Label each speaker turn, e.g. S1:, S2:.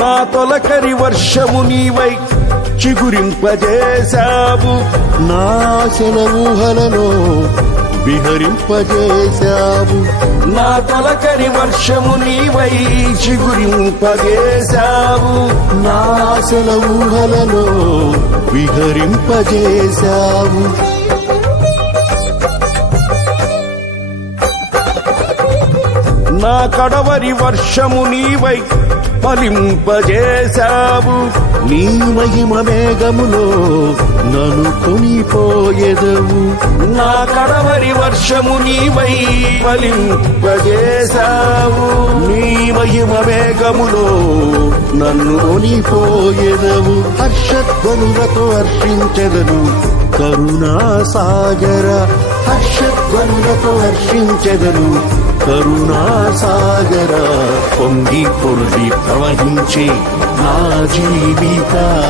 S1: నా తొలకరి వర్షము నీవై చిగురింపజేశావు.
S2: నా ఊహలలో విహరింపజేశావు.
S1: నా తొలకరి వర్షము నీవై చిగురింపజేశావు.
S2: నా ఊహలలో విహరింపజేశావు.
S1: నా కడవరి వర్షము నీవై ఫలింపజేశావు
S2: నీ మహిమ మేఘములో నన్ను కొనిపోయెదవు.
S1: నా కడవరి వర్షము నీవై ఫలింపజేశావు.
S2: నీ మహిమ మేఘములో నన్ను కొనిపోయెదవు. హర్షధ్వనులతో హర్షించెదను కరుణా సాగర హర్షధ్వనులతో హర్షించెదను కరుణా సాగర పొంగి పొర్లి ప్రవహించే నా జీవిత